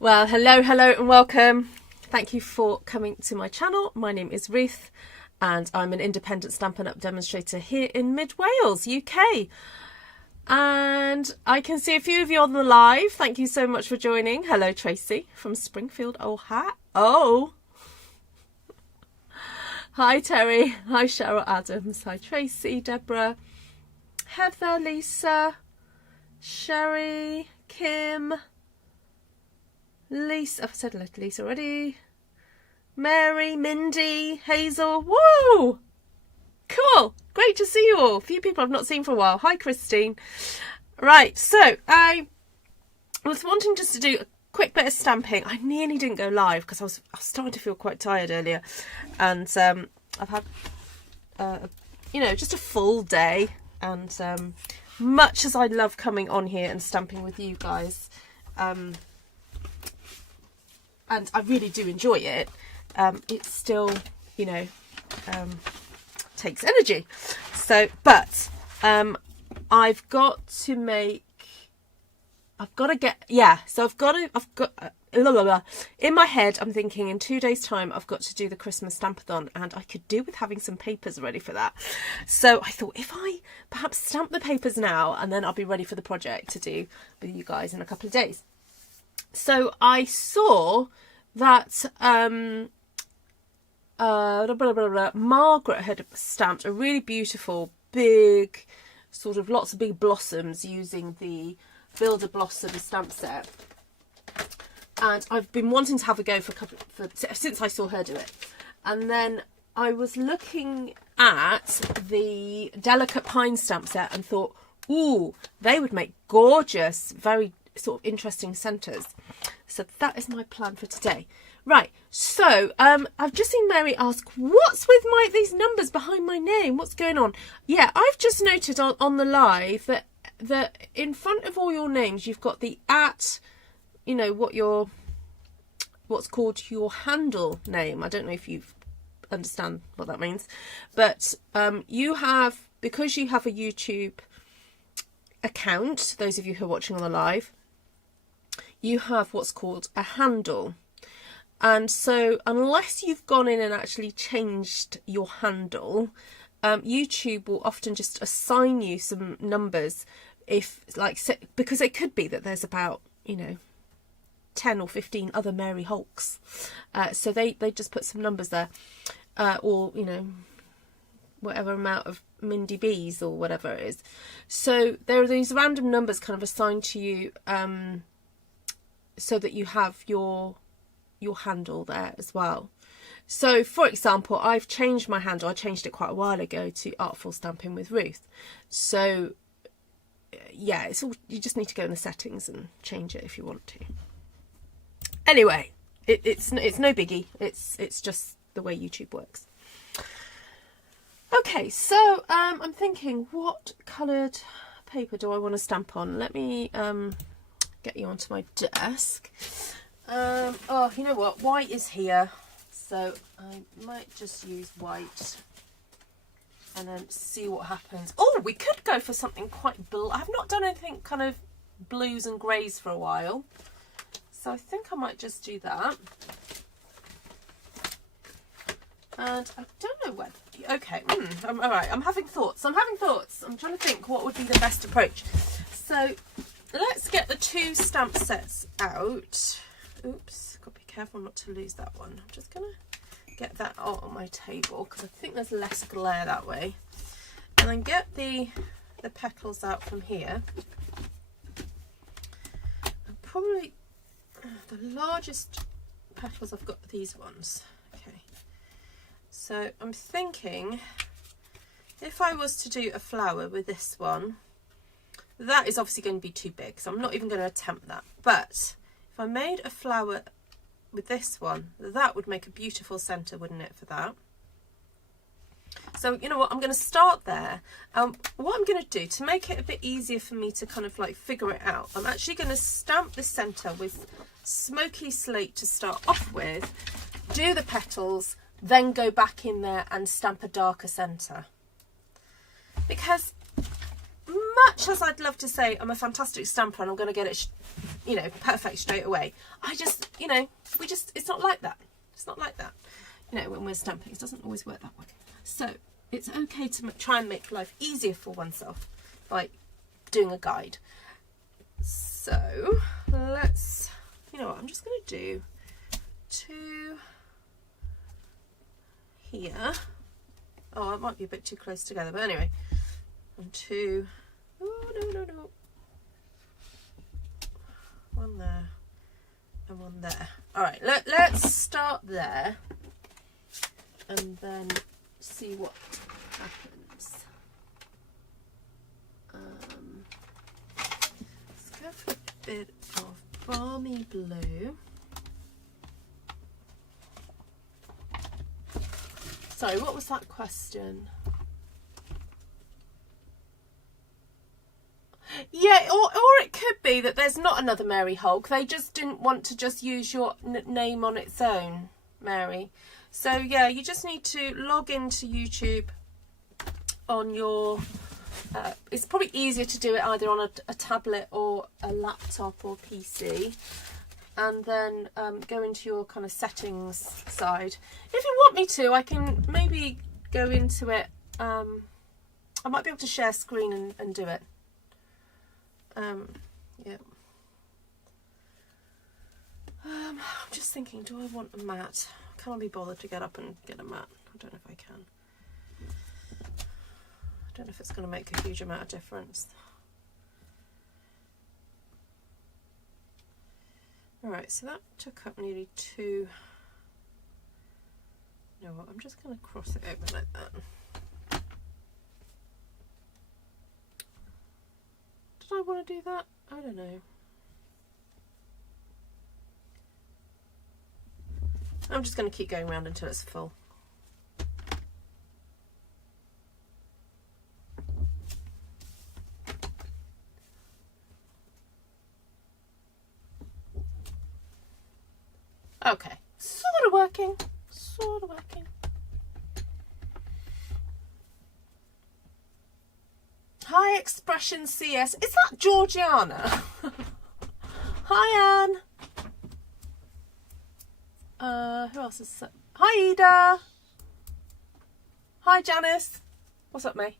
Well, hello and welcome. Thank you for coming to my channel. My name is Ruth and I'm an independent Stampin' Up demonstrator here in Mid Wales, UK. And I can see a few of you on the live. Thank you so much for joining. Hello, Tracy from Springfield. Oh. Hi, Terry. Hi, Cheryl Adams. Hi, Tracy, Deborah, Heather, Lisa, Sherry, Kim, Lisa. I've said hello to Lisa already. Mary, Mindy, Hazel. Whoa! Cool. Great to see you all. A few people I've not seen for a while. Hi, Christine. Right, so I was wanting just to do a quick bit of stamping. I nearly didn't go live because I was starting to feel quite tired earlier. And I've had, just a full day. And much as I love coming on here and stamping with you guys, and I really do enjoy it, it still, takes energy. So, but I've got to in my head I'm thinking in 2 days time I've got to do the Christmas Stampathon, and I could do with having some papers ready for that. So I thought if I perhaps stamp the papers now, and then I'll be ready for the project to do with you guys in a couple of days. So I saw that Margaret had stamped a really beautiful big sort of lots of big blossoms using the Builder Blossom stamp set, and I've been wanting to have a go since I saw her do it. And then I was looking at the Delicate Pine stamp set and thought, ooh, they would make gorgeous, very sort of interesting centres. So that is my plan for today. Right, so I've just seen Mary ask, what's with these numbers behind my name? What's going on? Yeah, I've just noted on the live that in front of all your names you've got the @ what's called your handle name. I don't know if you understand what that means, but you have, because you have a YouTube account, those of you who are watching on the live, you have what's called a handle. And so unless you've gone in and actually changed your handle, YouTube will often just assign you some numbers, because it could be that there's about 10 or 15 other Mary Hulks, so they just put some numbers there, or whatever amount of Mindy Bees or whatever it is. So there are these random numbers kind of assigned to you, so that you have your handle there as well. So for example, I've changed my handle. I changed it quite a while ago to Artful Stampin with Ruth. So yeah, it's all, you just need to go in the settings and change it if you want to. Anyway, it's no biggie. It's just the way YouTube works. Okay, so I'm thinking, what coloured paper do I want to stamp on? Let me get you onto my desk. Oh, you know what? White is here, so I might just use white and then see what happens. Oh, we could go for something quite blue. I've not done anything kind of blues and greys for a while, so I think I might just do that. And I don't know whether... Okay, all right, I'm having thoughts. I'm trying to think what would be the best approach. So let's get the two stamp sets out. Oops, got to be careful not to lose that one. I'm just going to get that out on my table because I think there's less glare that way. And then get the petals out from here. And probably the largest petals I've got are these ones. Okay. So I'm thinking if I was to do a flower with this one, that is obviously going to be too big, so I'm not even going to attempt that. But if I made a flower with this one, that would make a beautiful centre, wouldn't it, for that? So you know what, I'm going to start there. What I'm going to do to make it a bit easier for me to kind of like figure it out, I'm actually going to stamp the centre with smoky slate to start off with, do the petals, then go back in there and stamp a darker centre. Because much as I'd love to say I'm a fantastic stamper and I'm going to get it, you know, perfect straight away, I just, you know, it's not like that. It's not like that. You know, when we're stamping, it doesn't always work that way. So it's okay to try and make life easier for oneself by doing a guide. So let's, you know what, I'm just going to do 2 here. Oh, it might be a bit too close together, but anyway. And 2, oh no. 1 there and 1 there. All right, let's start there and then see what happens. Let's go for a bit of balmy blue. Sorry, what was that question? Yeah, or it could be that there's not another Mary Hulk. They just didn't want to just use your name on its own, Mary. So yeah, you just need to log into YouTube on your... it's probably easier to do it either on a tablet or a laptop or PC. And then go into your kind of settings side. If you want me to, I can maybe go into it. I might be able to share screen and do it. Yeah. I'm just thinking, do I want a mat? Can I be bothered to get up and get a mat? I don't know if I can. I don't know if it's going to make a huge amount of difference. Alright, so that took up nearly 2. You know what, I'm just going to cross it over like that. Did I want to do that? I don't know. I'm just going to keep going around until it's full. Okay, sort of working, sort of working. Hi, Expression CS. Is that Georgiana? Hi, Anne. Who else is that? Hi, Ida. Hi, Janice. What's up, May?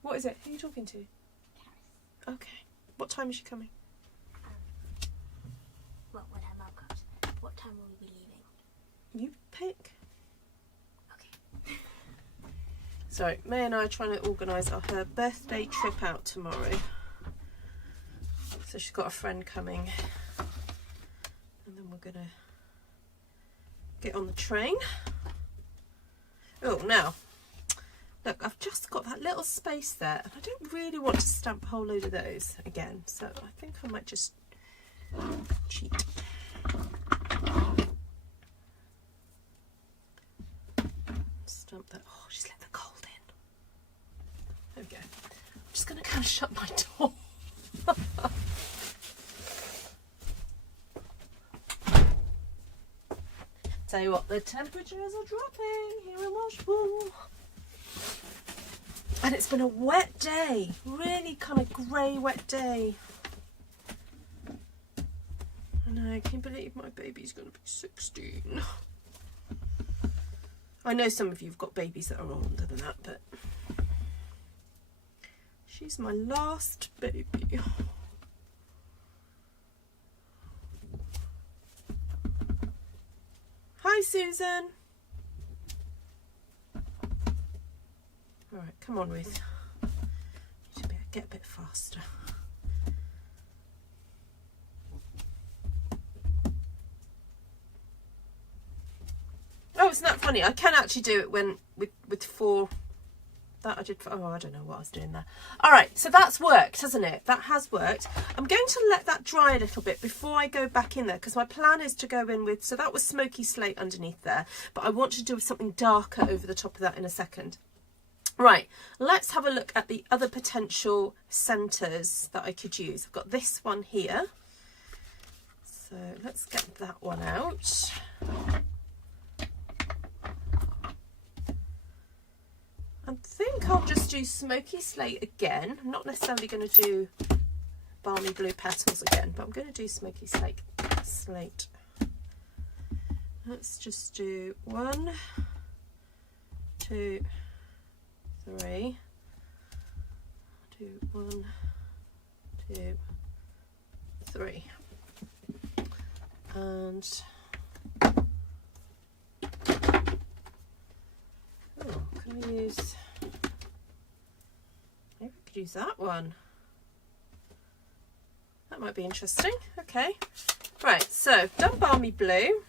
What is it? Who are you talking to? Caris. Okay. What time is she coming? Well, when her mum comes. What time will we be leaving? You pick. Okay. So, May and I are trying to organise her birthday trip out tomorrow. So she's got a friend coming. And then we're going to get on the train. Oh, now, look, I've just got that little space there. And I don't really want to stamp a whole load of those again. So I think I might just cheat. Stamp that. Oh, she's let the cold in. There we go. I'm just going to go and shut my door. Tell you what, the temperatures are dropping here in Washpool. And it's been a wet day. Really kind of grey wet day. I know, can you believe my baby's going to be 16? I know some of you have got babies that are older than that, but she's my last baby. Hi, Susan. All right, come on, Ruth. Need to get a bit faster. Oh, isn't that funny? I can actually do it when with 4. That I did. Oh, I don't know what I was doing there. All right, so that's worked, hasn't it? That has worked. I'm going to let that dry a little bit before I go back in there, because my plan is to go in with, so that was smoky slate underneath there, but I want to do something darker over the top of that in a second. Right, let's have a look at the other potential centres that I could use. I've got this one here. So let's get that one out. I think I'll just do Smoky Slate again. I'm not necessarily going to do Balmy Blue Petals again, but I'm going to do Smoky Slate. Let's just do 1, 2, 3. Do 1, 2, 3. And can we use, maybe we could use that one. That might be interesting. Okay, right, so done Balmy Blue.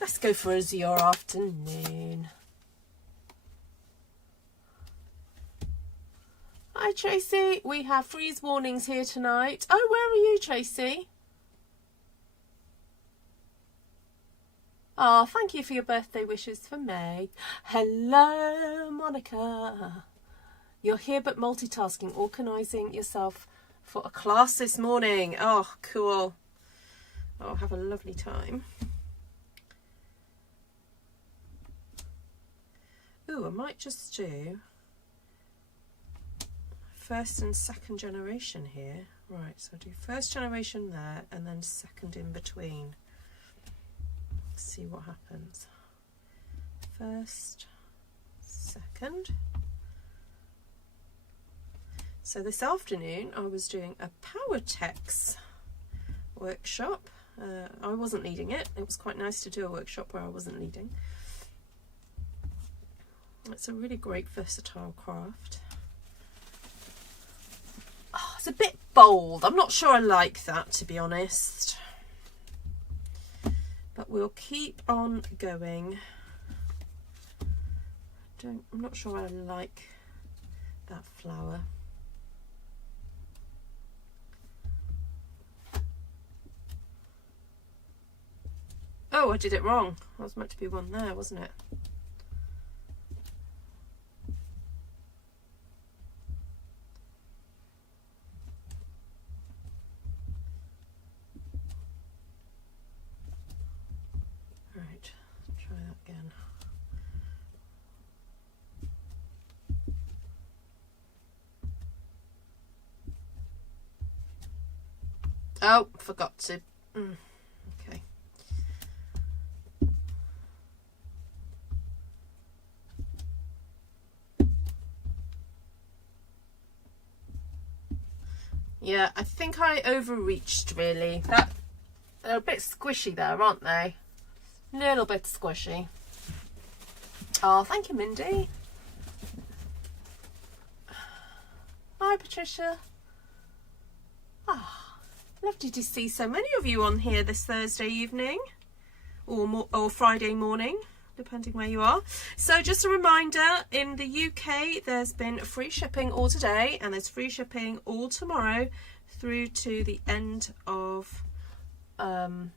Let's go for Azure Afternoon. Hi Tracy, we have freeze warnings here tonight. Oh, where are you, Tracy? Oh, thank you for your birthday wishes for May. Hello, Monica. You're here but multitasking, organising yourself for a class this morning. Oh, cool. Oh, have a lovely time. Ooh, I might just do first and second generation here. Right, so I'll do first generation there and then second in between. Let's see what happens. First, second. So this afternoon I was doing a Power Tex workshop. I wasn't leading it. It was quite nice to do a workshop where I wasn't leading. It's a really great versatile craft. Oh, it's a bit bold. I'm not sure I like that, to be honest. But we'll keep on going. I'm not sure I like that flower. Oh, I did it wrong. I was meant to be one there, wasn't it? Right, try that again. Oh, forgot to. Okay. Yeah, I think I overreached really. They're a bit squishy there, aren't they? A little bit squishy. Oh, thank you, Mindy. Hi, Patricia. Ah, lovely to see so many of you on here this Thursday evening or Friday morning, depending where you are. So just a reminder, in the UK there's been free shipping all today and there's free shipping all tomorrow through to the end of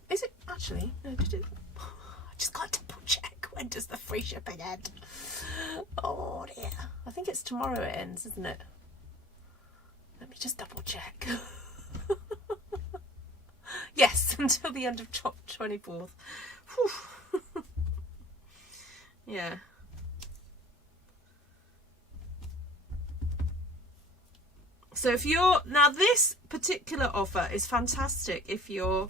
is it actually, no, did it, I just got to double check, when does the free shipping end? Oh dear, I think it's tomorrow it ends, isn't it? Let me just double check. Yes, until the end of 24th. Whew. Yeah. So if you're, now this particular offer is fantastic if you're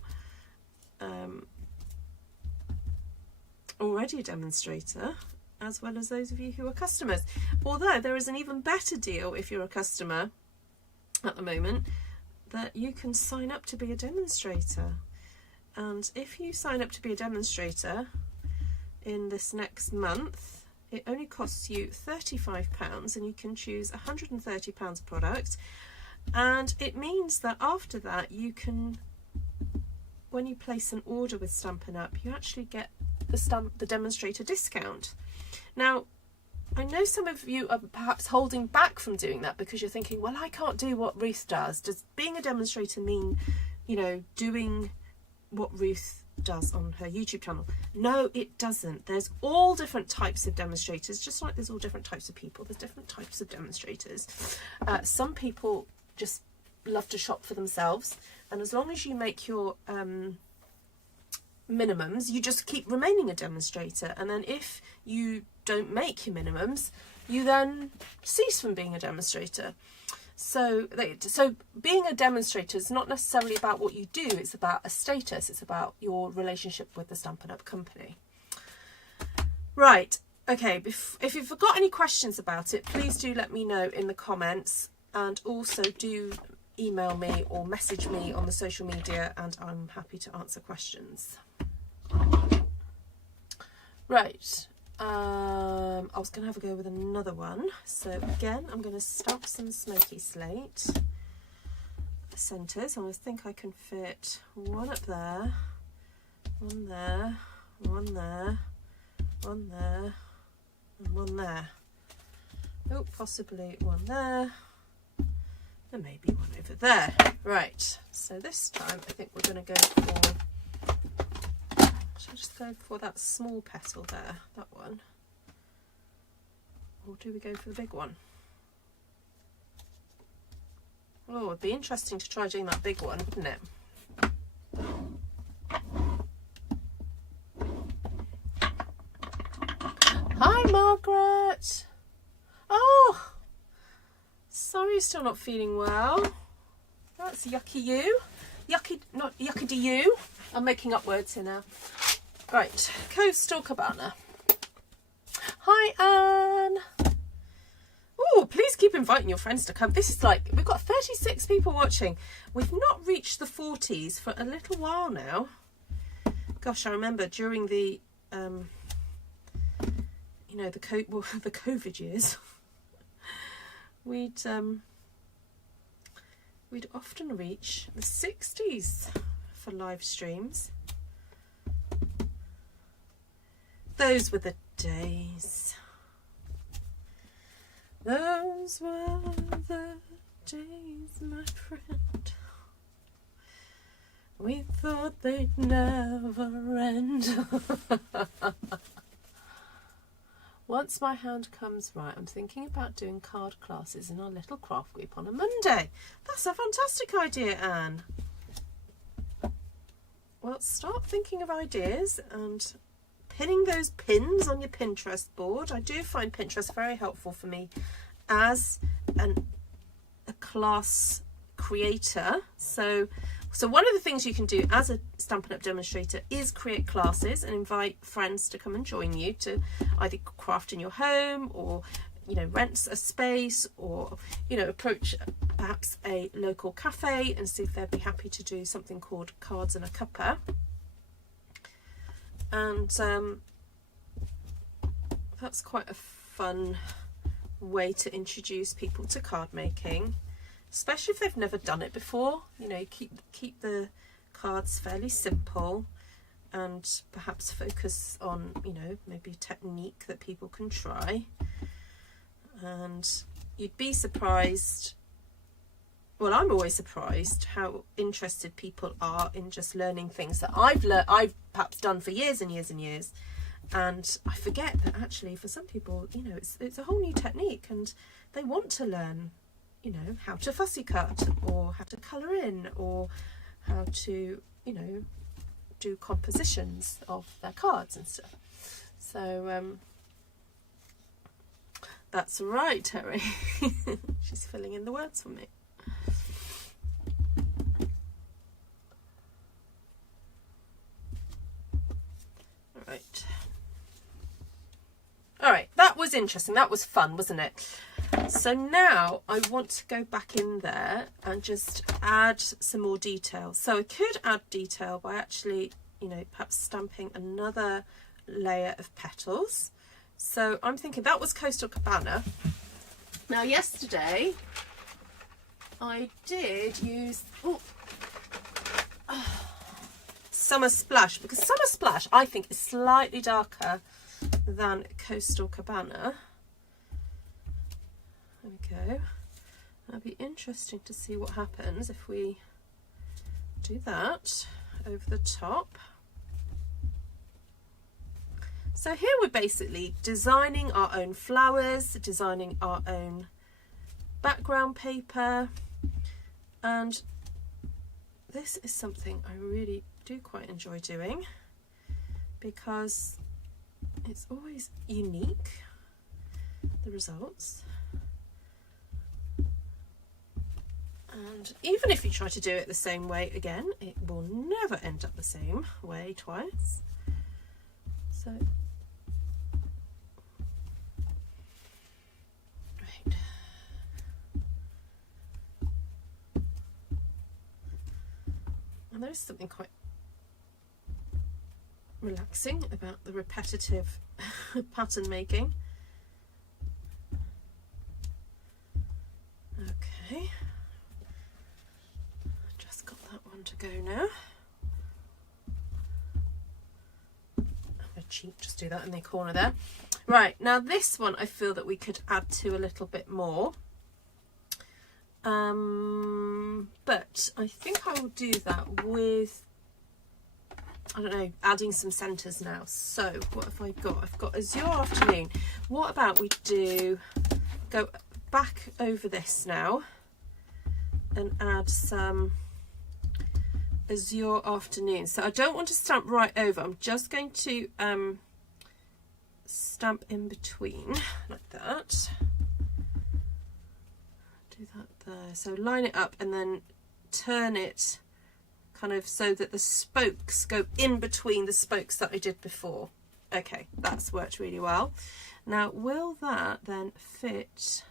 already a demonstrator, as well as those of you who are customers. Although there is an even better deal if you're a customer at the moment, that you can sign up to be a demonstrator. And if you sign up to be a demonstrator in this next month, it only costs you £35 and you can choose £130 product, and it means that after that you can, when you place an order with Stampin' Up, you actually get the demonstrator discount. Now I know some of you are perhaps holding back from doing that because you're thinking, well, I can't do what Ruth does. Does being a demonstrator mean, you know, doing what Ruth does on her YouTube channel? No, it doesn't. There's all different types of demonstrators, just like there's all different types of people. There's different types of demonstrators. Some people just love to shop for themselves, and as long as you make your minimums, you just keep remaining a demonstrator, and then if you don't make your minimums, you then cease from being a demonstrator. So being a demonstrator is not necessarily about what you do, it's about a status, it's about your relationship with the Stampin' Up company. Right, okay, if you've got any questions about it, please do let me know in the comments, and also do email me or message me on the social media, and I'm happy to answer questions. Right, I was going to have a go with another one. So again, I'm going to stamp some smoky slate centres. I think I can fit one up there, one there, one there, one there, and one there. Oh, possibly one there, and maybe one over there. Right, so this time I think we're going to go for, should I just go for that small petal there, that one? Or do we go for the big one? Oh, it'd be interesting to try doing that big one, wouldn't it? Hi, Margaret. Oh, sorry you're still not feeling well. That's yucky you. Yucky, not yucky to you. I'm making up words here now. Right, Coastal Cabana. Hi, Anne. Oh, please keep inviting your friends to come. This is like, we've got 36 people watching. We've not reached the 40s for a little while now. Gosh, I remember during the, you know, the COVID years, we'd often reach the 60s for live streams. Those were the days. Those were the days, my friend. We thought they'd never end. Once my hand comes right, I'm thinking about doing card classes in our little craft group on a Monday. That's a fantastic idea, Anne. Well, start thinking of ideas and pinning those pins on your Pinterest board. I do find Pinterest very helpful for me as a class creator. So one of the things you can do as a Stampin' Up demonstrator is create classes and invite friends to come and join you to either craft in your home, or, you know, rent a space, or, you know, approach perhaps a local cafe and see if they'd be happy to do something called Cards and a Cuppa. And that's quite a fun way to introduce people to card making, especially if they've never done it before. You know, keep the cards fairly simple, and perhaps focus on, you know, maybe technique that people can try. And you'd be surprised, well, I'm always surprised how interested people are in just learning things that I've perhaps done for years and years and years, and I forget that actually for some people, you know, it's a whole new technique, and they want to learn, you know, how to fussy cut, or how to colour in, or how to, you know, do compositions of their cards and stuff. So that's right, Terry. She's filling in the words for me. All right, that was interesting. That was fun, wasn't it? So now I want to go back in there and just add some more detail. So I could add detail by actually, you know, perhaps stamping another layer of petals. So I'm thinking that was Coastal Cabana. Now yesterday I did use Summer Splash, because Summer Splash I think is slightly darker than Coastal Cabana. There we go. That'll be interesting to see what happens if we do that over the top. So here we're basically designing our own flowers, designing our own background paper, and this is something I really do quite enjoy doing. because it's always unique, the results. And even if you try to do it the same way again, it will never end up the same way twice. So, right. And there is something quite relaxing about the repetitive pattern making. Okay. Just got that one to go now. I'm going to cheat, just do that in the corner there. Right, now this one I feel that we could add to a little bit more. But I think I will do that with, I don't know, adding some centres now. So what have I got? I've got Azure Afternoon. What about we go back over this now and add some Azure Afternoon. So I don't want to stamp right over. I'm just going to stamp in between like that. Do that there. So line it up and then turn it kind of so that the spokes go in between the spokes that I did before. Okay, that's worked really well. Now, will that then fit?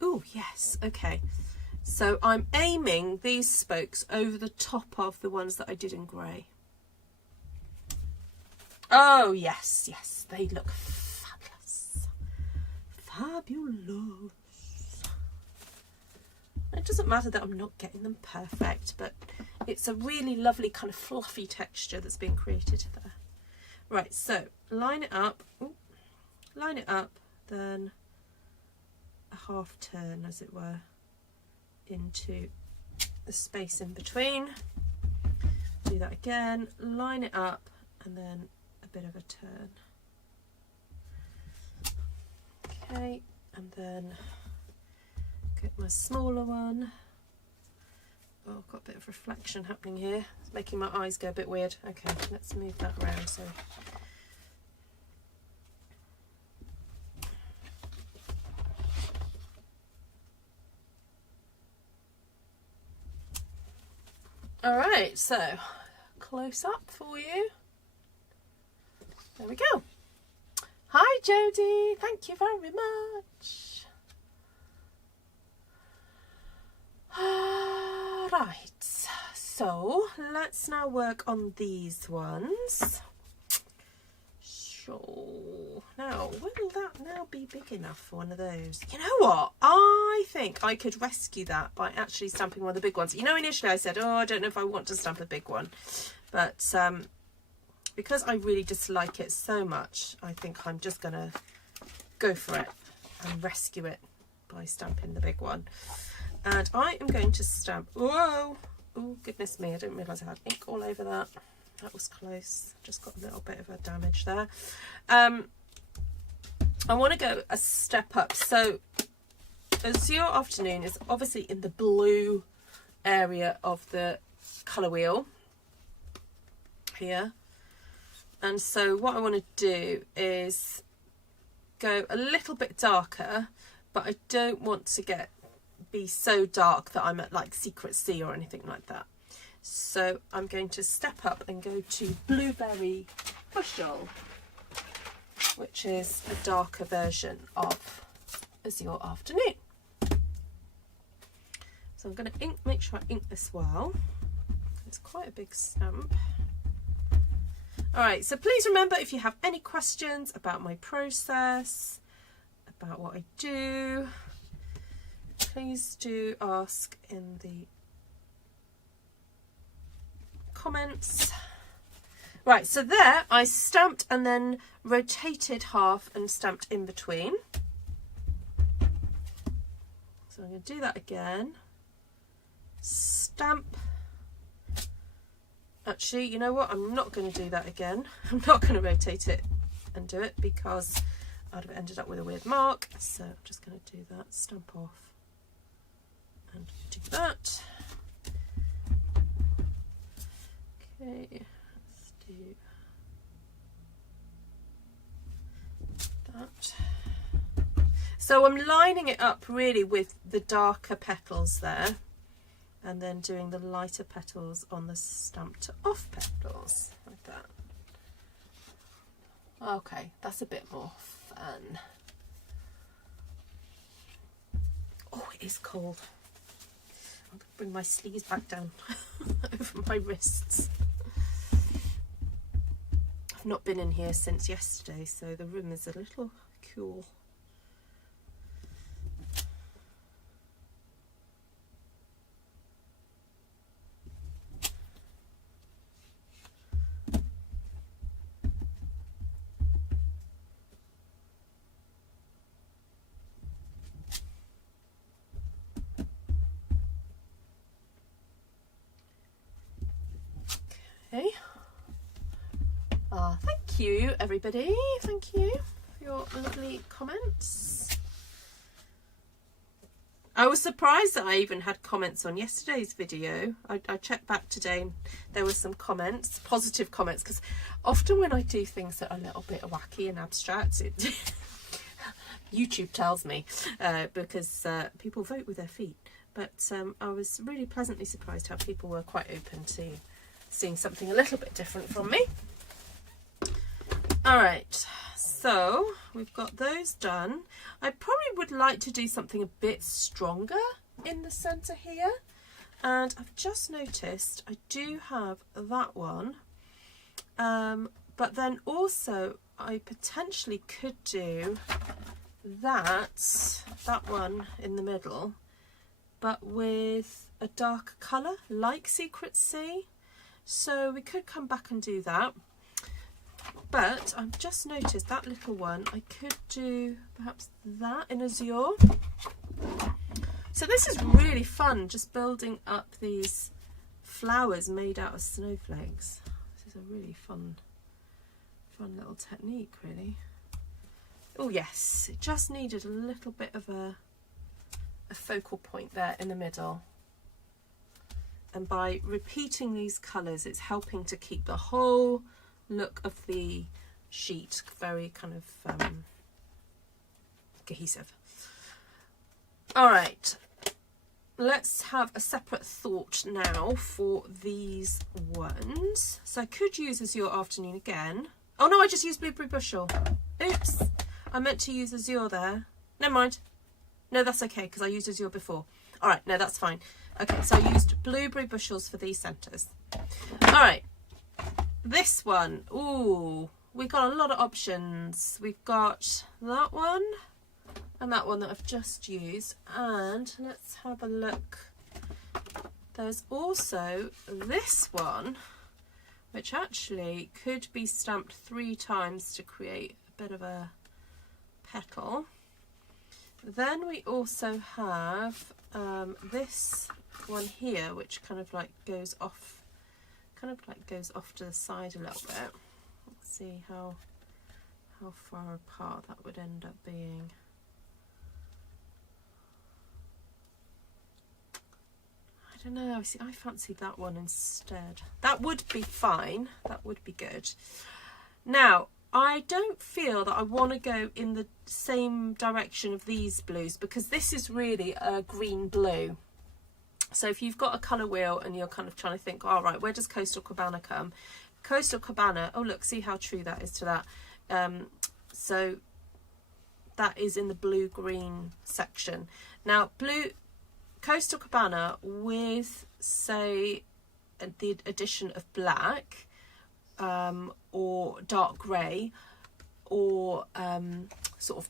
Oh, yes. Okay. So I'm aiming these spokes over the top of the ones that I did in grey. Oh, yes, yes. They look fabulous. Fabulous. It doesn't matter that I'm not getting them perfect, but it's a really lovely kind of fluffy texture that's being created there. Right, so line it up, then a half turn, as it were, into the space in between. Do that again, line it up, and then a bit of a turn. Okay, and then get my smaller one. Oh, I've got a bit of reflection happening here. It's making my eyes go a bit weird. Okay, let's move that around. So all right, so close up for you. There we go. Hi Jodie, thank you very much. Right, so let's now work on these ones. So now, will that now be big enough for one of those? You know what? I think I could rescue that by actually stamping one of the big ones. You know, initially I said, oh, I don't know if I want to stamp a big one. But because I really dislike it so much, I think I'm just going to go for it and rescue it by stamping the big one. And I am going to stamp, whoa, oh goodness me, I didn't realise I had ink all over that. That was close, just got a little bit of a damage there. I want to go a step up. So Azure Afternoon is obviously in the blue area of the colour wheel here. And so what I want to do is go a little bit darker, but I don't want to be so dark that I'm at like Secret Sea or anything like that. So I'm going to step up and go to Blueberry Bushel, which is a darker version of Azure Afternoon. So I'm going to make sure I ink this well. It's quite a big stamp. Alright, so please remember, if you have any questions about my process, about what I do, please do ask in the comments. Right, so there I stamped and then rotated half and stamped in between. So I'm going to do that again. Stamp. Actually, you know what? I'm not going to do that again. I'm not going to rotate it and do it because I'd have ended up with a weird mark. So I'm just going to do that. Stamp off and do that. Okay, let's do that. So I'm lining it up really with the darker petals there, and then doing the lighter petals on the Stamped Off petals, like that. Okay, that's a bit more fun. Oh, it is cold. I'm going to bring my sleeves back down over my wrists. I've not been in here since yesterday, so the room is a little cool. Okay. Thank you, everybody. Thank you for your lovely comments. I was surprised that I even had comments on yesterday's video. I checked back today and there were some comments, positive comments, because often when I do things that are a little bit wacky and abstract, YouTube tells me, because people vote with their feet. But I was really pleasantly surprised how people were quite open to seeing something a little bit different from me. All right, so we've got those done. I probably would like to do something a bit stronger in the center here, and I've just noticed I do have that one, but then also I potentially could do that one in the middle, but with a darker color like Secret Sea. So we could come back and do that. But I've just noticed that little one, I could do perhaps that in azure. So this is really fun, just building up these flowers made out of snowflakes. This is a really fun little technique, really. Oh yes, it just needed a little bit of a focal point there in the middle. And by repeating these colours, it's helping to keep the whole look of the sheet very kind of cohesive. All right, let's have a separate thought now for these ones. So I could use Azure Afternoon again. Oh no, I just used Blueberry Bushel. Oops, I meant to use Azure there. Never mind. No, that's okay, because I used Azure before. All right, no, that's fine. Okay, so I used Blueberry Bushels for these centres. All right, this one. Ooh, we've got a lot of options. We've got that one and that one that I've just used. And let's have a look. There's also this one, which actually could be stamped 3 times to create a bit of a petal. Then we also have this one here, which kind of like goes off to the side a little bit. Let's see how far apart that would end up being. I don't know. See, I fancied that one instead. That would be fine. That would be good. Now, I don't feel that I want to go in the same direction of these blues, because this is really a green blue. So if you've got a colour wheel and you're kind of trying to think, all right, where does Coastal Cabana come? Coastal Cabana, oh look, see how true that is to that. So that is in the blue-green section. Now, Coastal Cabana with, say, the addition of black, or dark grey, or sort of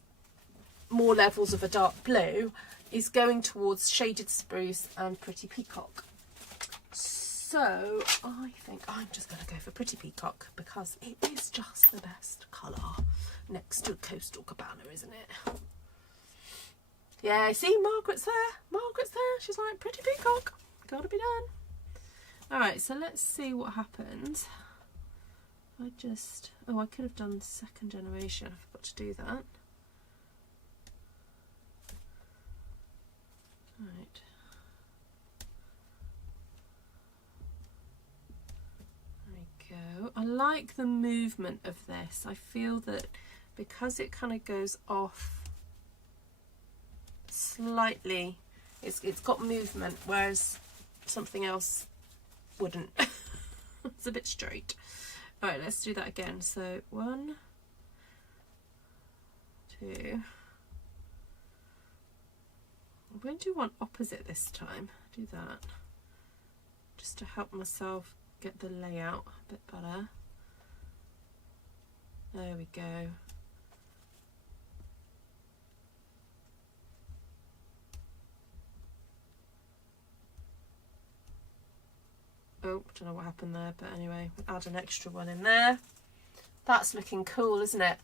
more levels of a dark blue, is going towards Shaded Spruce and Pretty Peacock. So I think I'm just going to go for Pretty Peacock, because it is just the best colour next to Coastal Cabana, isn't it? Yeah, see, Margaret's there. Margaret's there. She's like, Pretty Peacock, gotta be done. All right, so let's see what happens. I could have done second generation. I forgot to do that. Right. There we go. I like the movement of this. I feel that because it kind of goes off slightly, it's got movement, whereas something else wouldn't. It's a bit straight. All right, let's do that again. So 1, 2. I'm going to do one opposite this time. Do that just to help myself get the layout a bit better. There we go. Oh, don't know what happened there, but anyway, we'll add an extra one in there. That's looking cool, isn't it?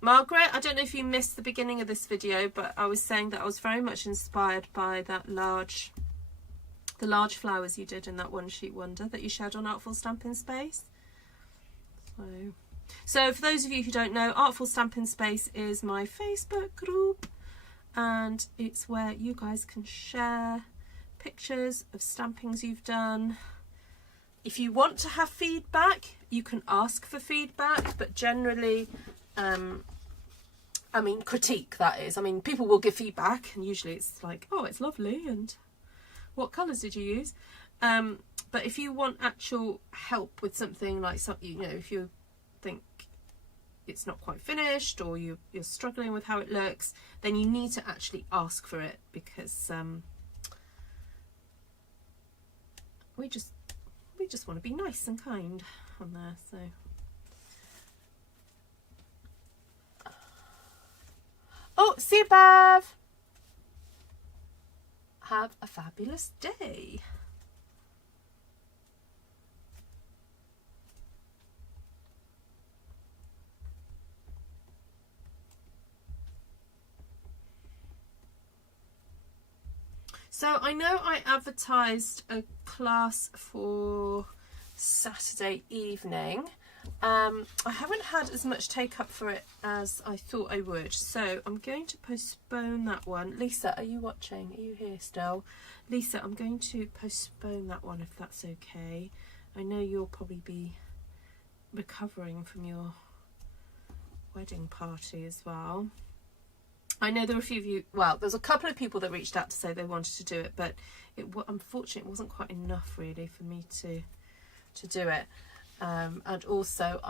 Margaret, I don't know if you missed the beginning of this video, but I was saying that I was very much inspired by that the large flowers you did in that one sheet wonder that you shared on Artful Stampin Space. So for those of you who don't know, Artful Stampin Space is my Facebook group, and it's where you guys can share pictures of stampings you've done. If you want to have feedback, you can ask for feedback, but generally, I mean, critique, that is. I mean, people will give feedback, and usually it's like, oh, it's lovely, and what colours did you use? But if you want actual help with something, like something, you know, if you think it's not quite finished, or you're struggling with how it looks, then you need to actually ask for it, because we just want to be nice and kind on there. So oh, see you, Bev. Have a fabulous day. So I know I advertised a class for Saturday evening. I haven't had as much take up for it as I thought I would, so I'm going to postpone that one. Lisa, are you watching? Are you here still? Lisa, I'm going to postpone that one if that's okay. I know you'll probably be recovering from your wedding party as well. I know there were a few of you, well, there's a couple of people that reached out to say they wanted to do it, but unfortunately it wasn't quite enough really for me to do it. And also,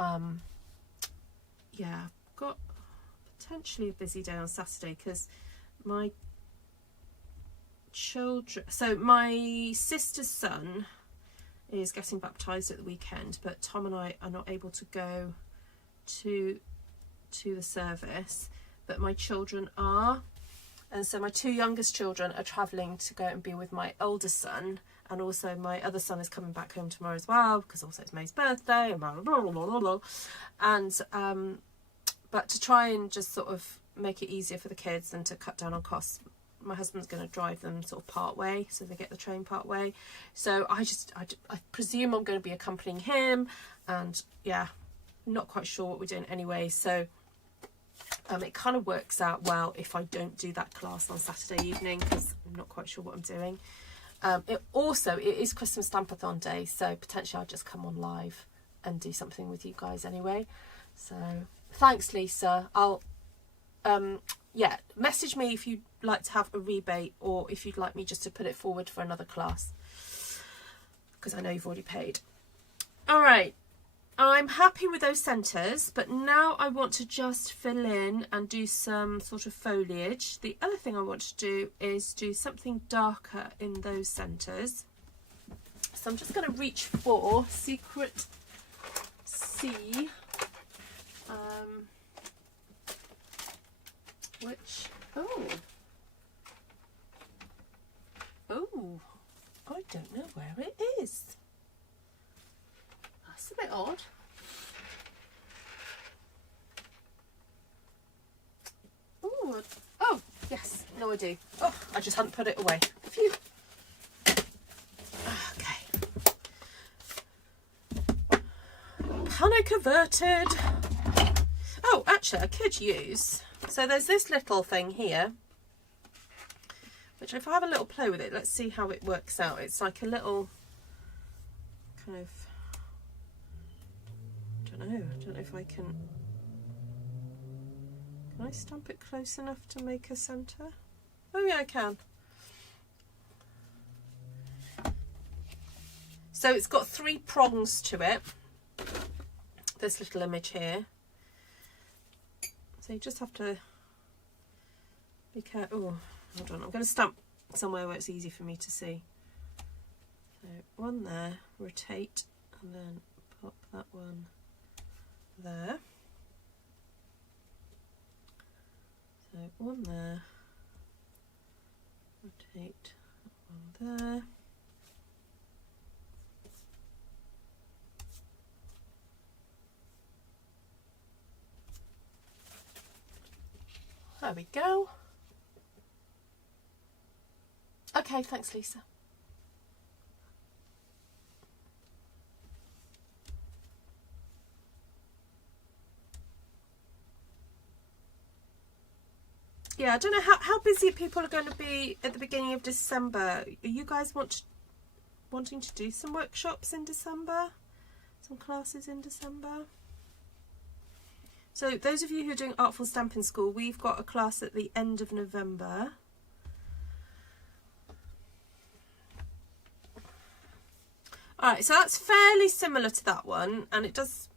yeah, I've got potentially a busy day on Saturday because my children, so my sister's son is getting baptised at the weekend, but Tom and I are not able to go to the service, but my children are, and so my 2 youngest children are travelling to go and be with my oldest son, and also my other son is coming back home tomorrow as well, because also it's May's birthday, and blah, blah, blah, blah, blah. And but to try and just sort of make it easier for the kids and to cut down on costs, my husband's going to drive them sort of part way, so they get the train part way. So I presume I'm going to be accompanying him, and yeah, not quite sure what we're doing anyway, so it kind of works out well if I don't do that class on Saturday evening, because I'm not quite sure what I'm doing. It is Christmas Stampathon day, so potentially I'll just come on live and do something with you guys anyway. So thanks, Lisa. I'll yeah, message me if you'd like to have a rebate, or if you'd like me just to put it forward for another class, because I know you've already paid. All right, I'm happy with those centres, but now I want to just fill in and do some sort of foliage. The other thing I want to do is do something darker in those centres. So I'm just going to reach for Secret C, which, oh, I don't know where it is. That's a bit odd. Ooh, oh, yes, no I do. Oh, I just hadn't put it away. Phew. Okay. Panic averted. Oh, actually, I could use... So there's this little thing here, which if I have a little play with it, let's see how it works out. It's like a little kind of know. I don't know if I can. Can I stamp it close enough to make a centre? Oh yeah, I can. So it's got 3 prongs to it, this little image here. So you just have to be careful. Oh, hold on, I'm going to stamp somewhere where it's easy for me to see. So one there, rotate, and then pop that one there. So one there, rotate that one there. There we go. Okay, thanks, Lisa. Yeah, I don't know how busy people are going to be at the beginning of December. Are you guys wanting to do some workshops in December? Some classes in December? So those of you who are doing Artful Stampin School, we've got a class at the end of November. Alright, so that's fairly similar to that one, and it's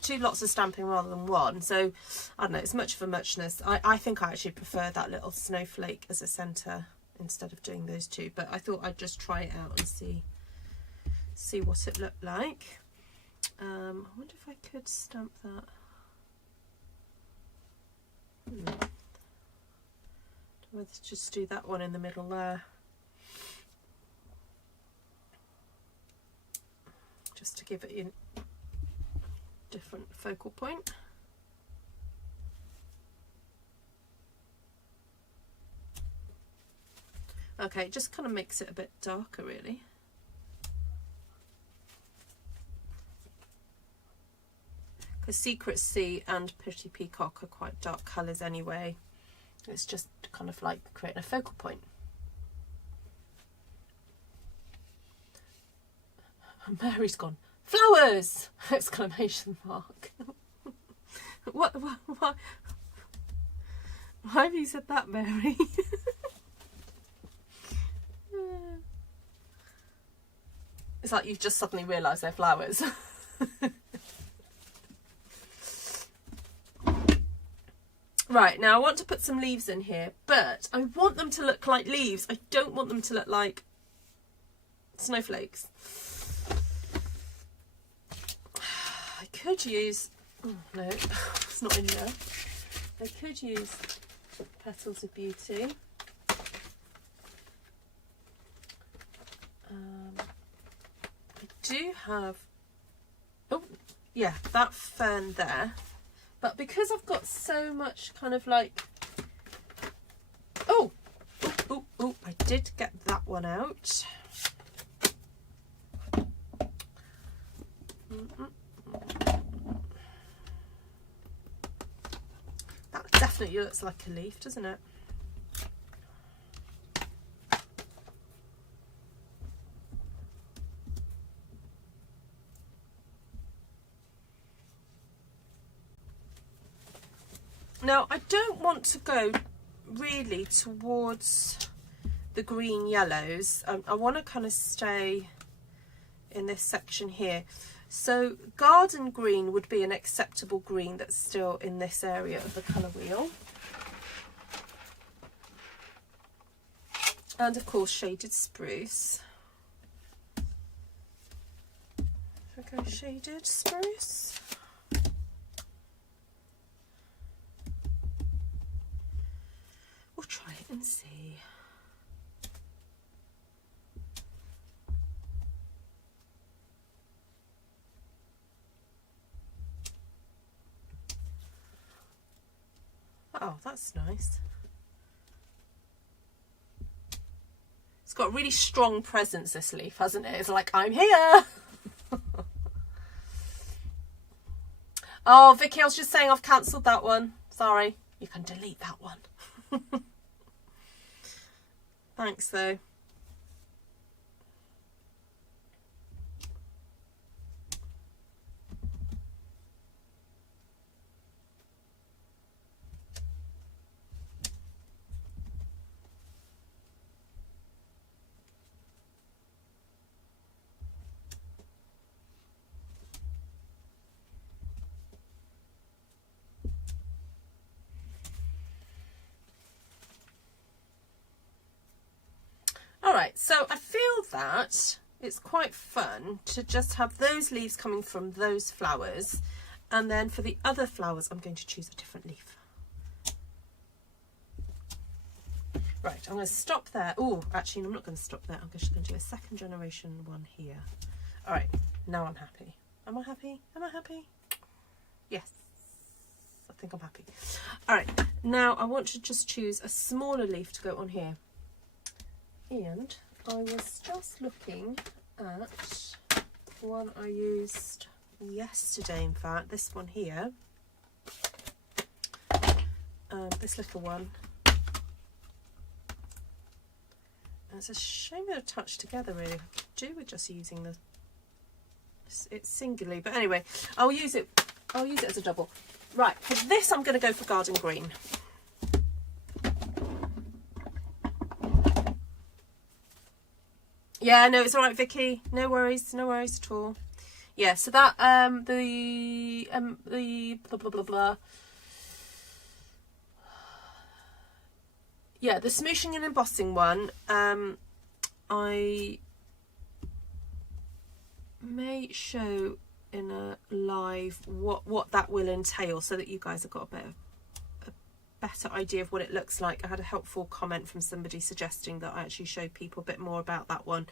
2 lots of stamping rather than 1, so I don't know, it's much of a muchness. I think I actually prefer that little snowflake as a centre instead of doing those 2, but I thought I'd just try it out and see what it looked like. I wonder if I could stamp that. Let's just do that one in the middle there. Just to give it a different focal point. Okay, it just kind of makes it a bit darker really. Because Secret Sea and Pretty Peacock are quite dark colours anyway. It's just kind of like creating a focal point. Mary's gone, flowers! Exclamation mark. Why have you said that, Mary? It's like you've just suddenly realised they're flowers. Right, now I want to put some leaves in here, but I want them to look like leaves. I don't want them to look like snowflakes. I could use, oh no, it's not in there. I could use Petals of Beauty. I do have, oh yeah, that fern there. But because I've got so much kind of like, oh, I did get that one out. That definitely looks like a leaf, doesn't it? Now, I don't want to go really towards the green yellows. I want to kind of stay in this section here. So garden green would be an acceptable green that's still in this area of the colour wheel. And of course shaded spruce. Should I go shaded spruce? We'll try it and see. Oh, that's nice. It's got a really strong presence, this leaf, hasn't it? It's like, I'm here. Oh, Vicky, I was just saying I've cancelled that one. Sorry. You can delete that one. Thanks, though. right, so I feel that it's quite fun to just have those leaves coming from those flowers, and then for the other flowers I'm going to choose a different leaf. Right, I'm going to stop there. Oh, actually, I'm not going to stop there. I'm just going to do a second generation one here. All right, now I'm happy. Am I happy? Am I happy? Yes, I think I'm happy. All right, now I want to just choose a smaller leaf to go on here. And I was just looking at one I used yesterday, in fact, this one here. This little one. It's a shame they're attached together, really. I could do with just using the. It's singularly, but anyway, I'll use it as a double. Right, for this I'm going to go for garden green. Yeah, no, it's all right, Vicky. No worries at all. Yeah, so that the blah blah blah blah. Yeah, the smooshing and embossing one, I may show in a live what that will entail, so that you guys have got a better idea of what it looks like. I had a helpful comment from somebody suggesting that I actually show people a bit more about that one,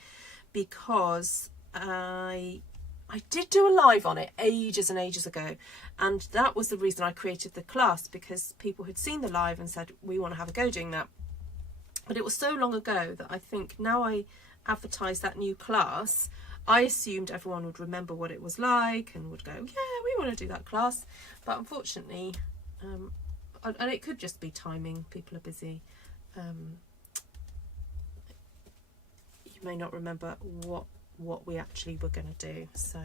because I did do a live on it ages and ages ago, and that was the reason I created the class, because people had seen the live and said, we want to have a go doing that. But it was so long ago that I think now I advertise that new class, I assumed everyone would remember what it was like and would go, yeah, we want to do that class. But unfortunately, and it could just be timing, people are busy. You may not remember what we actually were going to do. So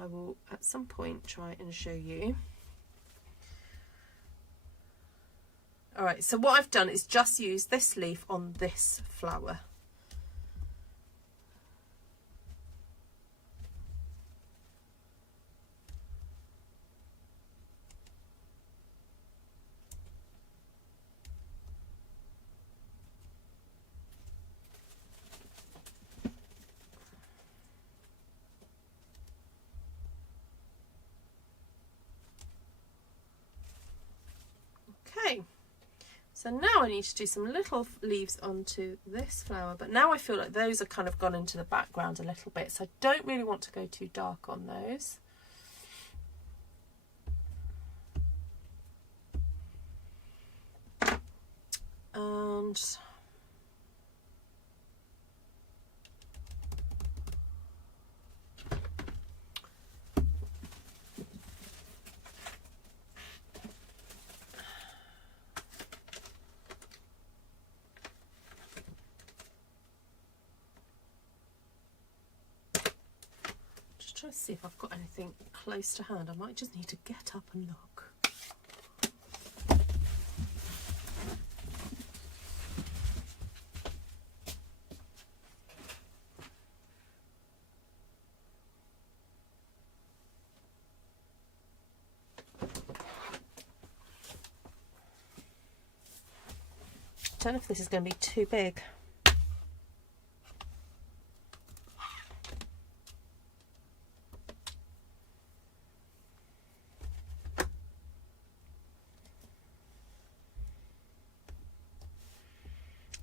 I will at some point try and show you. All right, so what I've done is just use this leaf on this flower. Okay. So now I need to do some little leaves onto this flower, but now I feel like those are kind of gone into the background a little bit, so I don't really want to go too dark on those. And try to see if I've got anything close to hand. I might just need to get up and look. I don't know if this is going to be too big.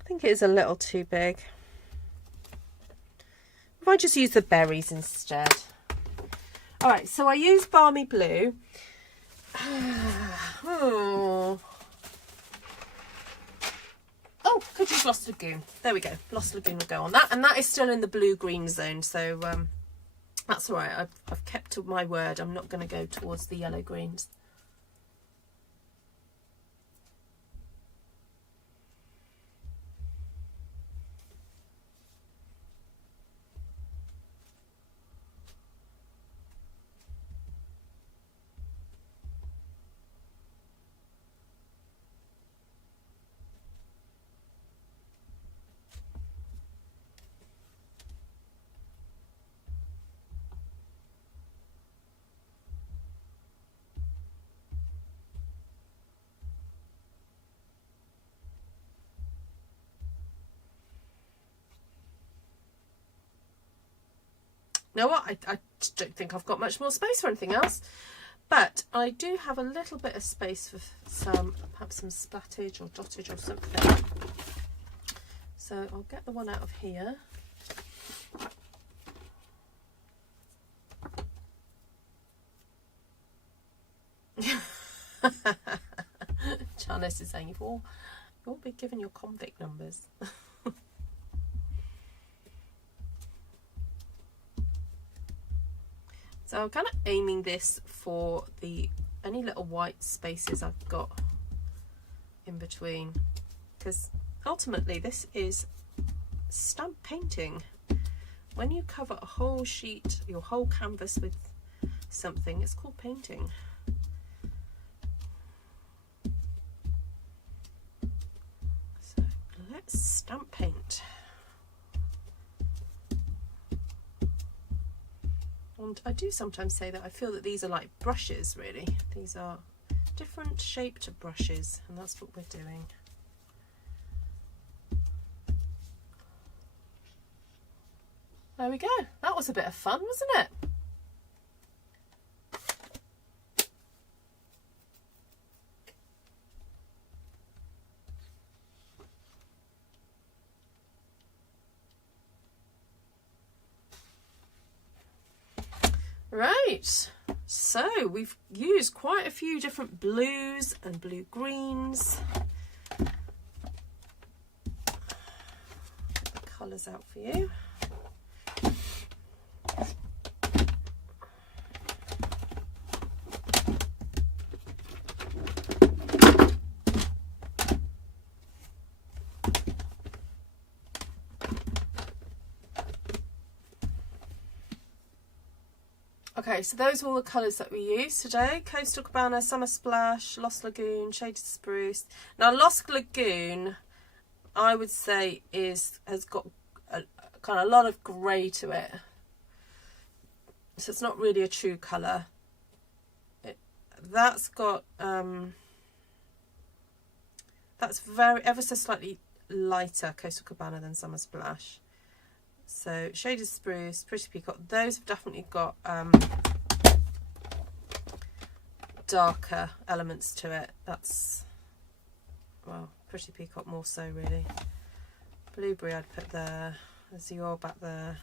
I think it is a little too big. If I just use the berries instead. All right, so I use Balmy Blue. Oh, could use Lost Lagoon. There we go. Lost Lagoon will go on that. And that is still in the blue-green zone, so that's all right. I've kept to my word. I'm not going to go towards the yellow-greens. know what, I don't think I've got much more space for anything else, but I do have a little bit of space for some, perhaps some splattage or dottage or something. So I'll get the one out of here. Janice is saying you'll be given your convict numbers. So I'm kind of aiming this for any little white spaces I've got in between, because ultimately this is stamp painting. When you cover a whole sheet, your whole canvas with something, it's called painting. So let's stamp paint. And I do sometimes say that I feel that these are like brushes, really. These are different shaped brushes, and that's what we're doing. There we go. That was a bit of fun, wasn't it? Right, so we've used quite a few different blues and blue greens. Get the colours out for you. Okay, so those are all the colours that we used today. Coastal Cabana, Summer Splash, Lost Lagoon, Shaded Spruce. Now Lost Lagoon, I would say has got a lot of grey to it. So it's not really a true colour. That's got, that's ever so slightly lighter Coastal Cabana than Summer Splash. So Shaded Spruce, Pretty Peacock, those have definitely got darker elements to it. That's, well, Pretty Peacock more so really. Blueberry I'd put there, Azure back there,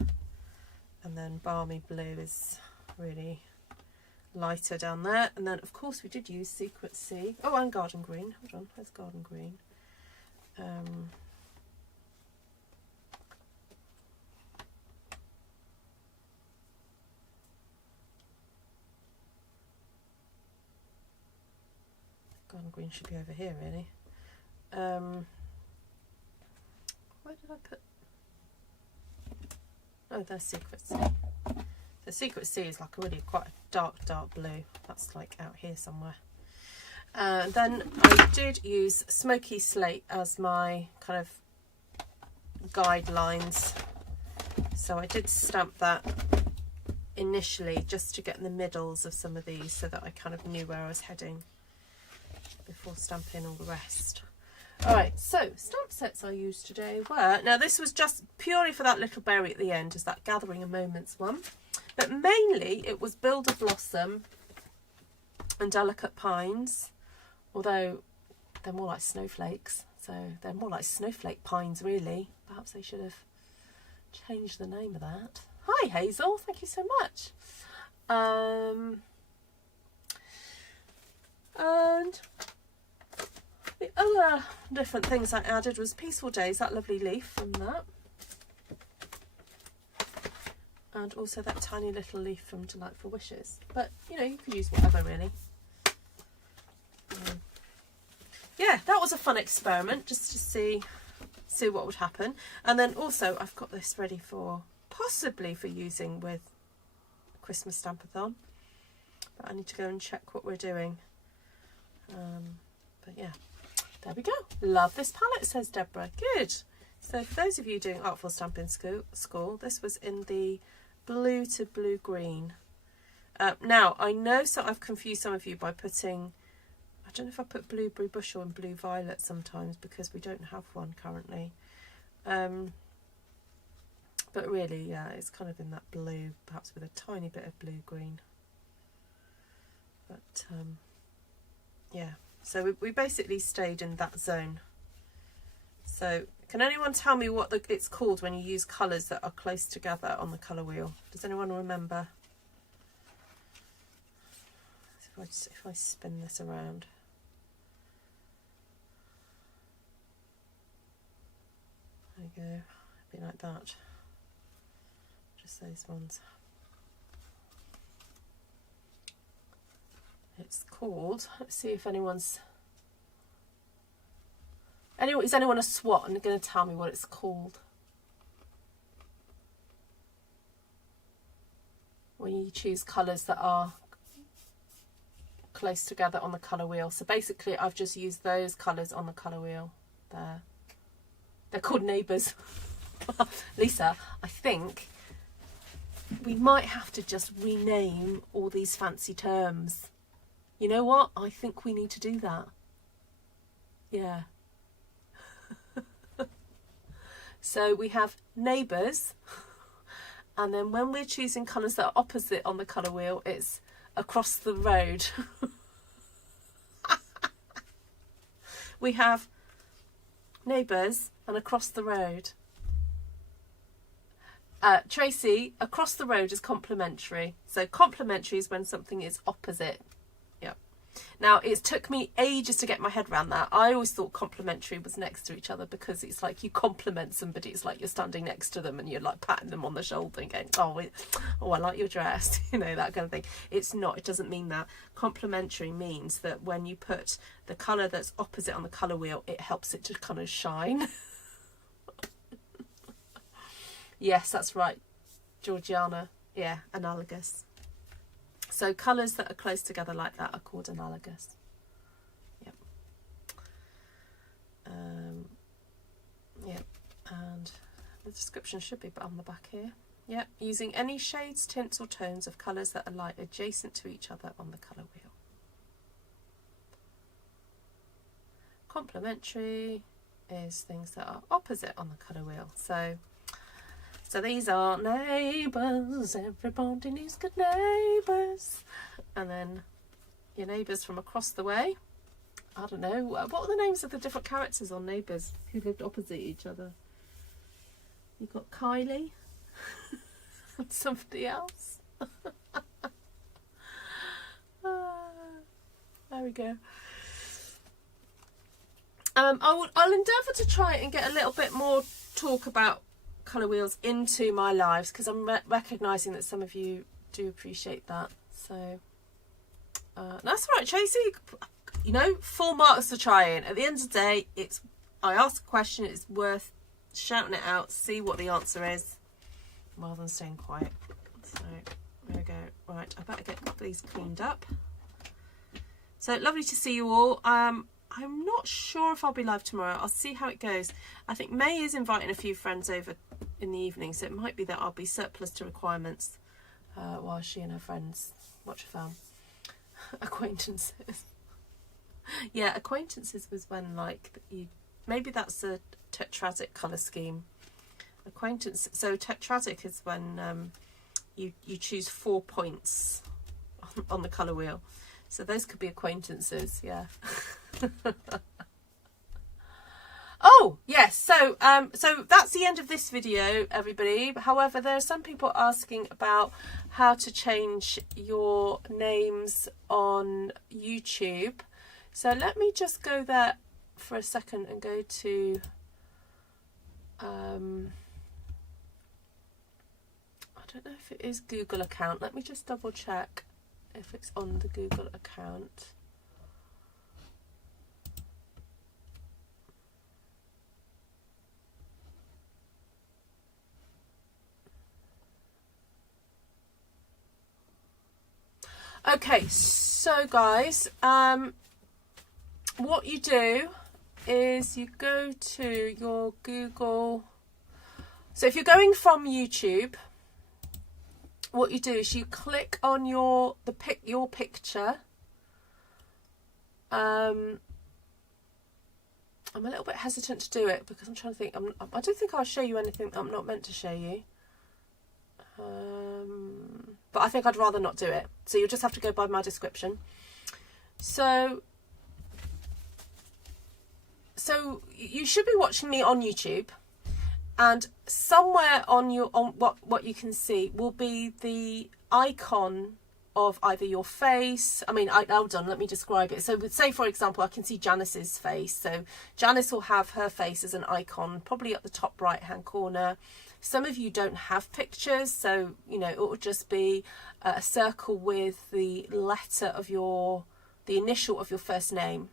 and then Balmy Blue is really lighter down there. And then of course we did use Secret Sea. Oh, and Garden Green. Hold on, where's Garden Green? Garden Green should be over here really. Where did I put? Oh, there's Secret Sea. The Secret Sea is like really quite a dark blue. That's like out here somewhere. Then I did use Smoky Slate as my kind of guidelines. So I did stamp that initially just to get in the middles of some of these so that I kind of knew where I was heading before stamping all the rest. Alright, so stamp sets I used today were, now this was just purely for that little berry at the end, as that Gathering of Moments one, but mainly it was Builder Blossom and Delicate Pines, although they're more like snowflakes, so they're more like snowflake pines really. Perhaps they should have changed the name of that. Hi Hazel, thank you so much. And the other different things I added was Peaceful Days, that lovely leaf from that. And also that tiny little leaf from Delightful Wishes. But, you know, you could use whatever really. Yeah, that was a fun experiment just to see what would happen. And then also I've got this ready for, possibly for using with Christmas Stampathon. But I need to go and check what we're doing. But yeah. There we go. Love this palette, says Deborah. Good. So for those of you doing Artful Stampin School, this was in the blue to blue green. Now, I know I've confused some of you by putting, I don't know if I put Blueberry Bushel and Blue Violet sometimes because we don't have one currently. But But really, yeah, it's kind of in that blue, perhaps with a tiny bit of blue-green. But, yeah, so we basically stayed in that zone. So, can anyone tell me what it's called when you use colours that are close together on the colour wheel? Does anyone remember? If I spin this around. There you go, a bit like that. Just those ones. It's called, let's see if anyone's... Is anyone a SWAT and going to tell me what it's called? When you choose colours that are close together on the colour wheel. So basically I've just used those colours on the colour wheel there. They're called neighbours. Lisa, I think we might have to just rename all these fancy terms. You know what? I think we need to do that. Yeah. So we have neighbours, and then when we're choosing colours that are opposite on the colour wheel, it's across the road. We have neighbours and across the road. Tracy, across the road is complementary. So complementary is when something is opposite. Yep. Now, it took me ages to get my head around that. I always thought complementary was next to each other because it's like you compliment somebody. It's like you're standing next to them and you're like patting them on the shoulder and going, oh, I like your dress, you know, that kind of thing. It's not, it doesn't mean that. Complementary means that when you put the colour that's opposite on the colour wheel, it helps it to kind of shine. Yes, that's right, Georgiana. Yeah, analogous. So colours that are close together like that are called analogous. Yep. Yep. And the description should be on the back here. Yep. Using any shades, tints or tones of colours that are light adjacent to each other on the colour wheel. Complementary is things that are opposite on the colour wheel. So these are neighbours, everybody needs good neighbours. And then your neighbours from across the way. I don't know, what are the names of the different characters on Neighbours who lived opposite each other? You've got Kylie and somebody else. There we go. I'll endeavour to try and get a little bit more talk about colour wheels into my lives, because I'm recognising that some of you do appreciate that. So that's all right, Tracy. You know, full marks for trying. At the end of the day, I ask a question, it's worth shouting it out, see what the answer is, rather than staying quiet. So there we go. Right, I better get these cleaned up. So lovely to see you all. I'm not sure if I'll be live tomorrow. I'll see how it goes. I think May is inviting a few friends over in the evening, so it might be that I'll be surplus to requirements while she and her friends watch a film. Acquaintances. Yeah, acquaintances was when, like, maybe that's a tetradic colour scheme. Acquaintance. So tetradic is when you choose 4 points on the colour wheel. So those could be acquaintances, yeah. Oh yes, so that's the end of this video, everybody. However, there are some people asking about how to change your names on YouTube. So let me just go there for a second and go to I don't know if it is Google account. Let me just double check if it's on the Google account. Okay, so guys, what you do is you go to your Google. So if you're going from YouTube, what you do is you click on your picture. I'm a little bit hesitant to do it because I'm trying to think. I don't think I'll show you anything I'm not meant to show you. But I think I'd rather not do it. So you'll just have to go by my description. So you should be watching me on YouTube, and somewhere on what you can see will be the icon of either your face. I mean, hold on, let me describe it. So say, for example, I can see Janice's face. So Janice will have her face as an icon, probably at the top right hand corner. Some of you don't have pictures, so you know, it will just be a circle with the letter of the initial of your first name.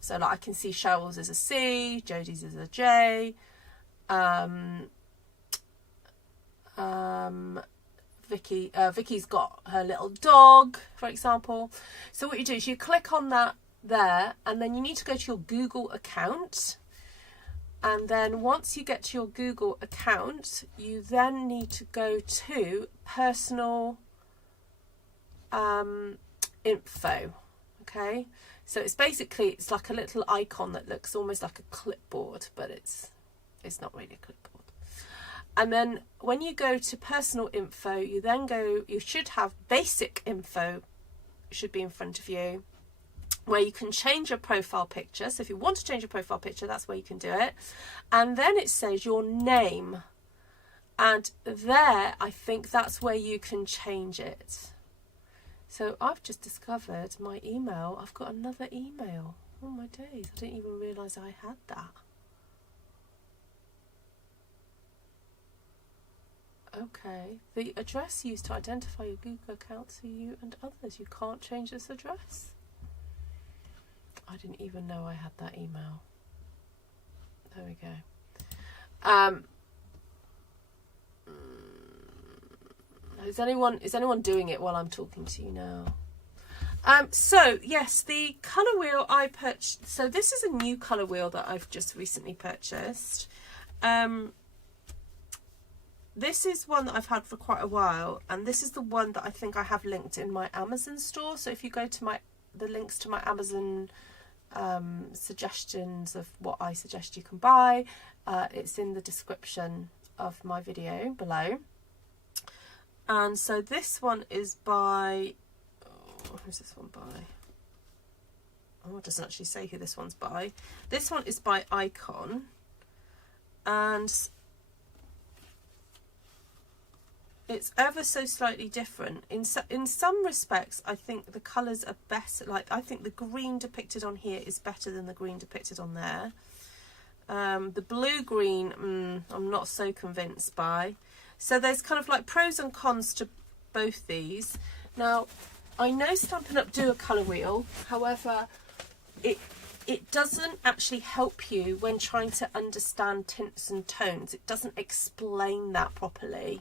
So like I can see Cheryl's as a C, Jodie's as a J, Vicky's got her little dog, for example. So what you do is you click on that there, and then you need to go to your Google account. And then once you get to your Google account, you then need to go to personal info. Okay, so it's like a little icon that looks almost like a clipboard, but it's not really a clipboard. And then when you go to personal info, you should have basic info, should be in front of you, where you can change your profile picture. So if you want to change your profile picture, that's where you can do it. And then it says your name. And there, I think that's where you can change it. So I've just discovered my email. I've got another email. Oh my days, I didn't even realise I had that. Okay, the address used to identify your Google account for you and others. You can't change this address. I didn't even know I had that email. There we go. Is anyone doing it while I'm talking to you now? So yes, the colour wheel I purchased. So this is a new colour wheel that I've just recently purchased. This is one that I've had for quite a while, and this is the one that I think I have linked in my Amazon store. So if you go to the links to my Amazon suggestions of what I suggest you can buy, it's in the description of my video below. And so this one is by, who's this one by? Oh, it doesn't actually say who this one's by. This one is by Icon, and it's ever so slightly different. In some respects, I think the colours are better. Like, I think the green depicted on here is better than the green depicted on there. The blue-green, I'm not so convinced by. So there's kind of like pros and cons to both these. Now, I know Stampin' Up do a colour wheel. However, it doesn't actually help you when trying to understand tints and tones. It doesn't explain that properly.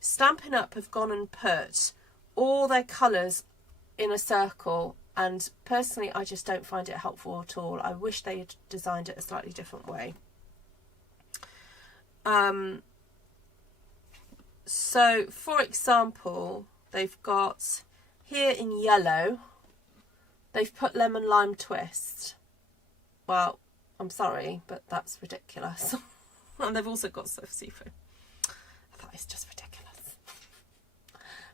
Stampin' Up have gone and put all their colours in a circle, and personally I just don't find it helpful at all. I wish they had designed it a slightly different way. So for example, they've got here in yellow, they've put lemon lime twist. Well, I'm sorry, but that's ridiculous. And they've also got soft seafood. I thought it's just ridiculous.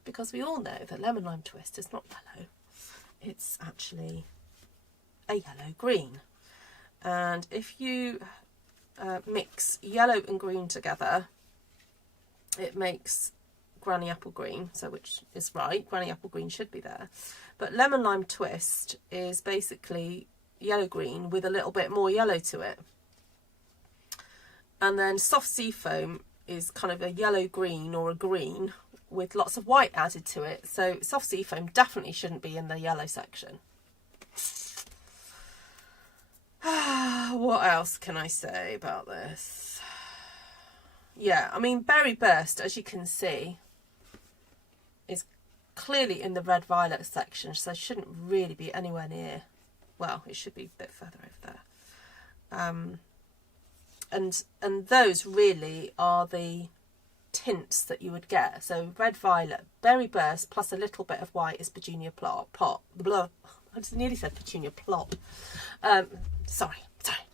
Because we all know that lemon lime twist is not yellow. It's actually a yellow green. And if you mix yellow and green together, it makes granny apple green, so which is right, granny apple green should be there. But lemon lime twist is basically yellow green with a little bit more yellow to it. And then soft sea foam is kind of a yellow green or a green with lots of white added to it. So soft sea foam definitely shouldn't be in the yellow section. What else can I say about this? Yeah, I mean, Berry Burst, as you can see, is clearly in the red violet section, so shouldn't really be anywhere near. Well, it should be a bit further over there. And those really are the tints that you would get. So red violet, Berry Burst, plus a little bit of white is Petunia Plot. Blah. I just nearly said Petunia Plot. Sorry,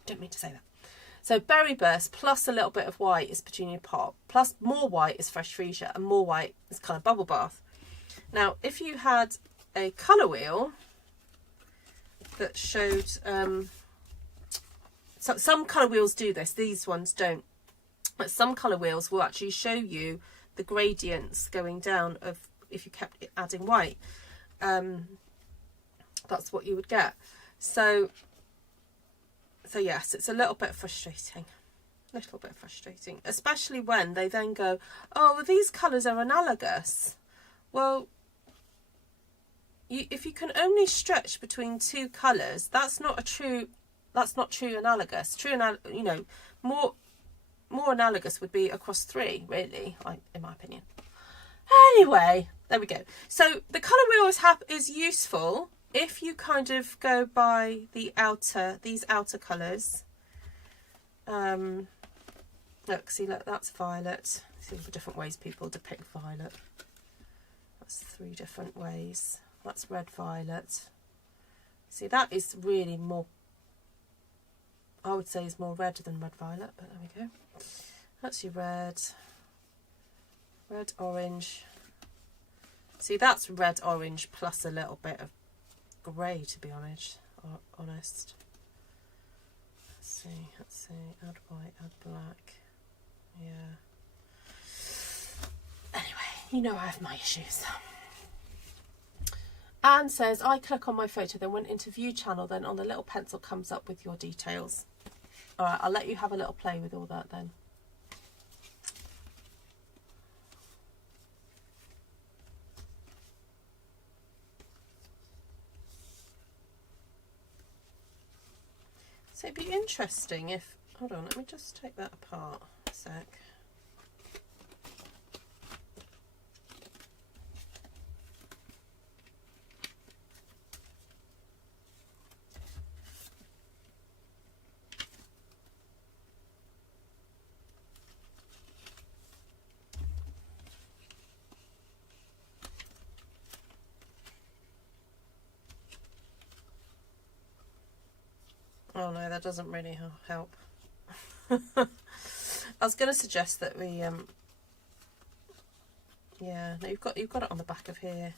don't mean to say that. So Berry Burst plus a little bit of white is Petunia Pop, plus more white is Fresh Freesia, and more white is kind of Bubble Bath. Now, if you had a colour wheel that showed, so some colour wheels do this, these ones don't, but some colour wheels will actually show you the gradients going down of if you kept adding white. That's what you would get. So yes, it's a little bit frustrating. Especially when they then go, oh, well, these colours are analogous. Well, if you can only stretch between two colours, that's not true analogous. You know, more analogous would be across three, really, in my opinion. Anyway, there we go. So the colour wheel is useful if you kind of go by these outer colours. Look, that's violet. See all the different ways people depict violet. That's 3 different ways. That's red violet. See, that is really more, I would say, is more red than red violet, but there we go. That's your red orange. See, that's red orange plus a little bit of grey, to be honest. Let's see, add white, add black. Yeah. Anyway, you know I have my issues. Anne says, I click on my photo, then went into view channel, then on the little pencil comes up with your details. Alright, I'll let you have a little play with all that then. So it'd be interesting if, hold on, let me just take that apart a sec. Oh no, that doesn't really help. I was going to suggest that we, yeah, no, you've got it on the back of here.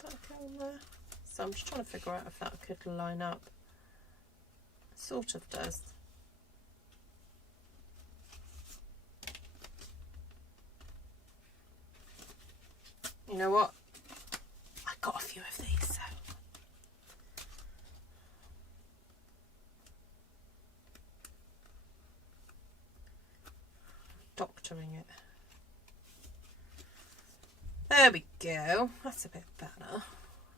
Did that go on there? So I'm just trying to figure out if that could line up. It sort of does. You know what? Got a few of these, so doctoring it. There we go. That's a bit better.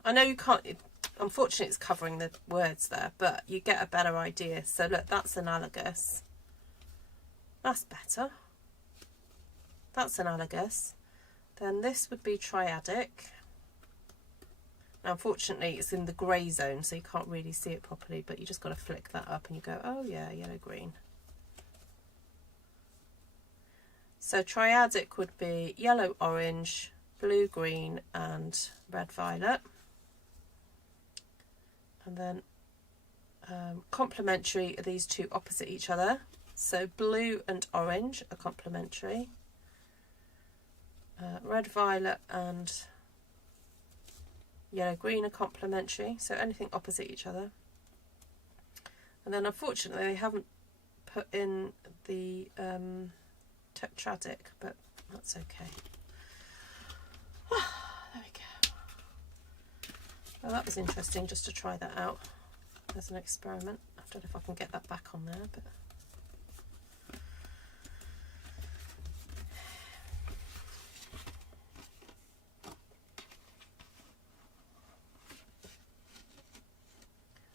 I know you can't, unfortunately it's covering the words there, but you get a better idea. So look, that's analogous. That's better. That's analogous. Then this would be triadic. Now, unfortunately, it's in the grey zone, so you can't really see it properly, but you just got to flick that up and you go, oh yeah, yellow green. So triadic would be yellow orange, blue green and red violet. And then complementary are these two opposite each other. So blue and orange are complementary. Red violet and yellow green are complementary, so anything opposite each other. And then unfortunately they haven't put in the tetradic, but that's okay. There we go. Well, that was interesting just to try that out as an experiment. I don't know if I can get that back on there, but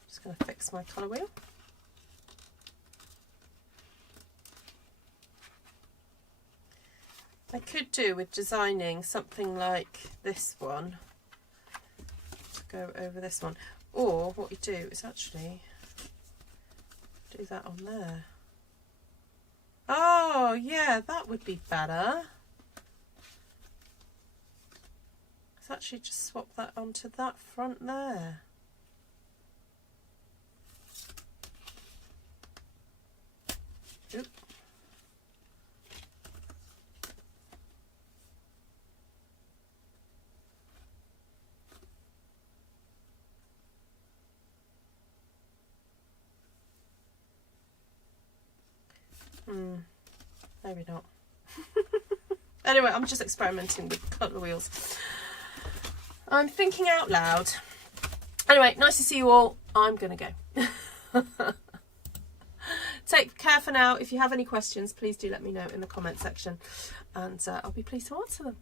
just going to fix my colour wheel. I could do with designing something like this one to go over this one, or what you do is actually do that on there. Oh yeah, that would be better. Let's actually just swap that onto that front there. Maybe not. Anyway, I'm just experimenting with colour wheels. I'm thinking out loud. Anyway, nice to see you all. I'm going to go. Take care for now. If you have any questions, please do let me know in the comment section, and I'll be pleased to answer them.